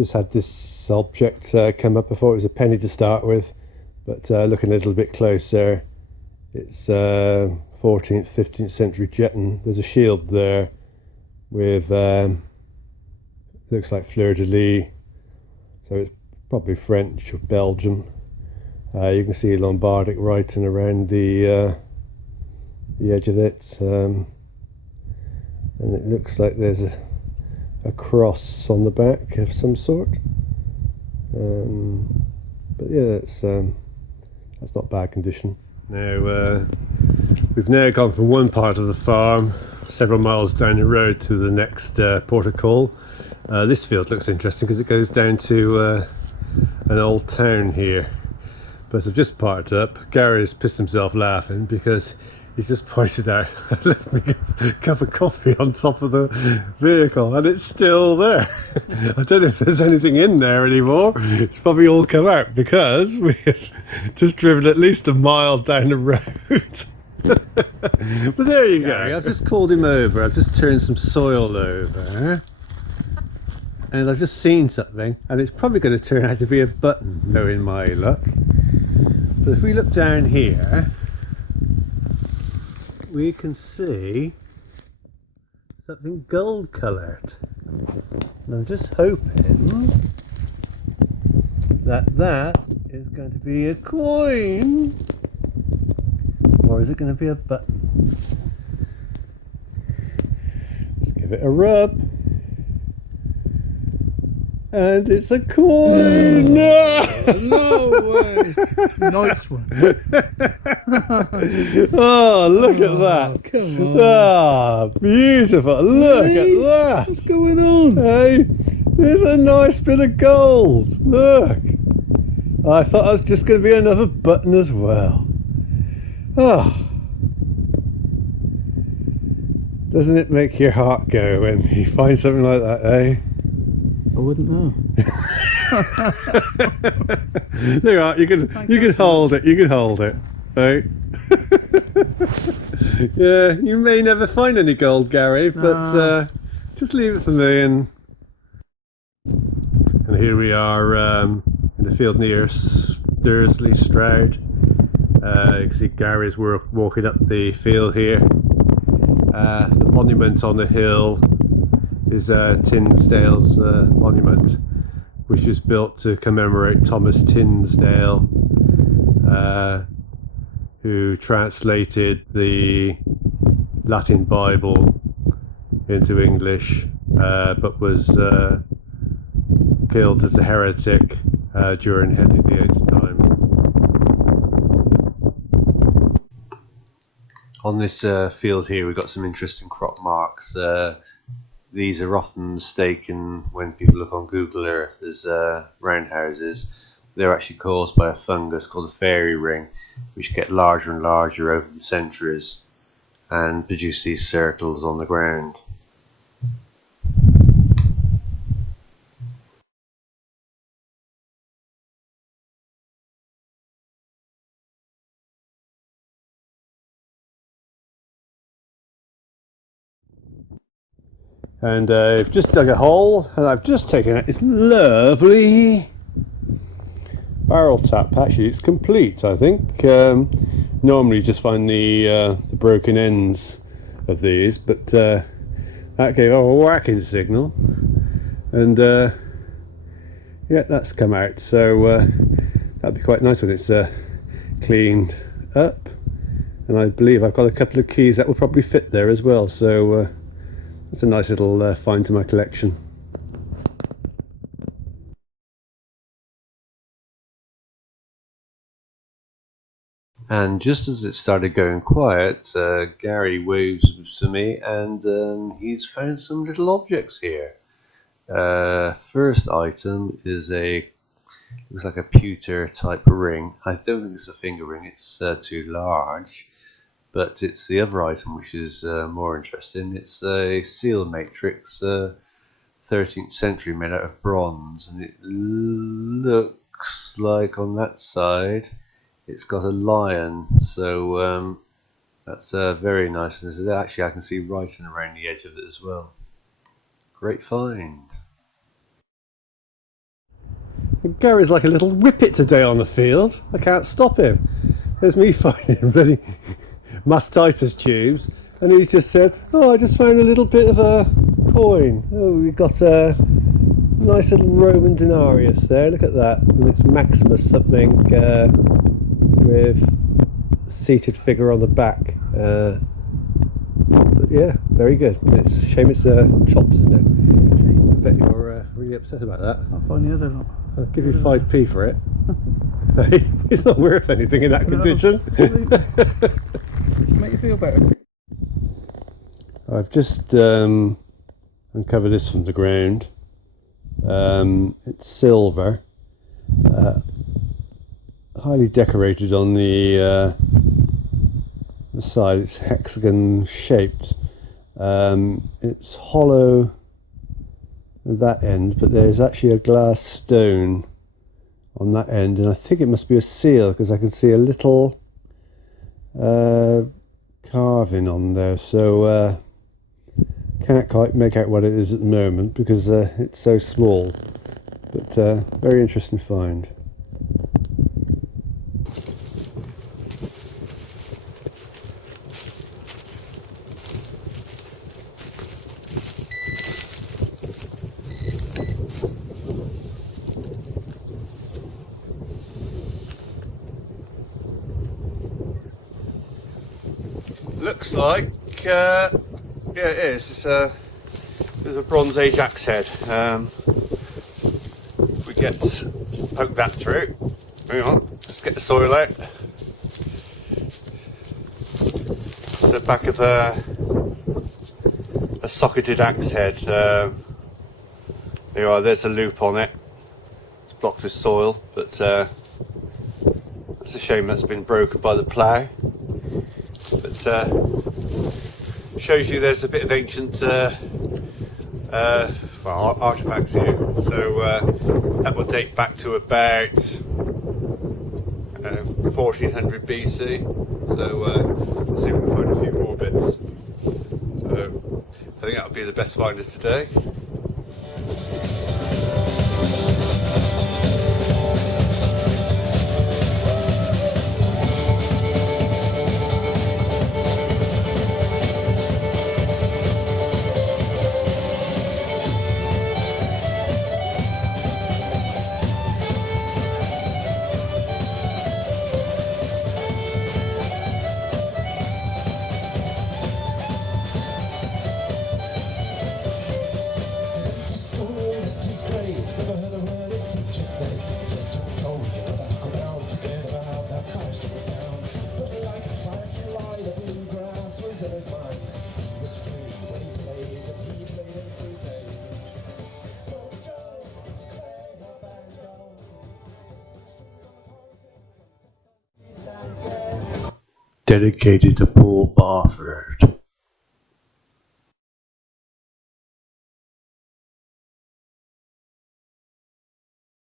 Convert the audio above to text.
Just had this object come up. I thought it was a penny to start with, but looking a little bit closer, it's 14th, 15th century jetton. There's a shield there with looks like fleur-de-lis, so it's probably French or Belgium. You can see Lombardic writing around the edge of it, and it looks like there's a cross on the back of some sort. But yeah, that's not bad condition. Now we've now gone from one part of the farm several miles down the road to the next port of call. This field looks interesting because it goes down to an old town here. But I've just parked up. Gary's pissed himself laughing because he's just pointed out I left me a cup of coffee on top of the vehicle and it's still there. I don't know if there's anything in there anymore. It's probably all come out because we've just driven at least a mile down the road. But there you go. I've just called him over. I've just turned some soil over and I've just seen something, and it's probably going to turn out to be a button, knowing my luck. But if we look down here, we can see something gold coloured. And I'm just hoping that that is going to be a coin, or is it going to be a button? Let's give it a rub. And it's a coin! No way! Nice one. Oh, look at that! Come on. Ah, beautiful! Look at that! What's going on? Hey, there's a nice bit of gold. Look! I thought it was just going to be another button as well. Oh. Doesn't it make your heart go when you find something like that, eh? I wouldn't know. There you are. You can hold it. You can hold it. Right? Yeah, you may never find any gold, Gary, but just leave it for me. And here we are in the field near Dursley Stroud. You can see Gary's walking up the field here. The monument on the hill is Tinsdale's monument, which was built to commemorate Thomas Tinsdale, who translated the Latin Bible into English, but was killed as a heretic during Henry VIII's time. On this field here, we've got some interesting crop marks. These are often mistaken when people look on Google Earth as roundhouses. They're actually caused by a fungus called a fairy ring, which get larger and larger over the centuries and produce these circles on the ground. And I've just dug a hole and I've just taken out this lovely barrel tap. Actually, it's complete, I think. Normally you just find the broken ends of these, but that gave a whacking signal, and yeah, that's come out. So that'd be quite nice when it's cleaned up. And I believe I've got a couple of keys that will probably fit there as well. So that's a nice little find to my collection. And just as it started going quiet, Gary waves to me, and he's found some little objects here. First item is looks like a pewter type ring. I don't think it's a finger ring, it's too large. But it's the other item which is more interesting. It's a seal matrix, 13th century, made out of bronze, and it looks like on that side it's got a lion, so that's very nice. And actually I can see writing around the edge of it as well. Great find. Gary's like a little whippet today on the field. I can't stop him. There's me finding bloody mastitis tubes, and he's just said, "Oh, I just found a little bit of a coin. Oh, we got a nice little Roman denarius there. Look at that. And it's Maximus something with seated figure on the back. But yeah, very good. It's a shame it's chopped, isn't it? I bet you're really upset about that. I'll find the other lot. I'll give you 5p for it. It's not worth anything in that condition. Make you feel better. I've just uncovered this from the ground. It's silver, highly decorated on the side. It's hexagon shaped. It's hollow at that end, but there's actually a glass stone on that end, and I think it must be a seal because I can see a little carving on there, so can't quite make out what it is at the moment because it's so small, but very interesting find. Looks like, yeah, it is. It's a Bronze Age axe head. We poke that through. Hang on, let's get the soil out. The back of a socketed axe head. There you are. There's a loop on it. It's blocked with soil, but it's a shame that's been broken by the plough. But shows you there's a bit of ancient artifacts here. So that will date back to about 1400 BC. So let's see if we can find a few more bits. So I think that'll be the best find of today. Dedicated to Paul Barford.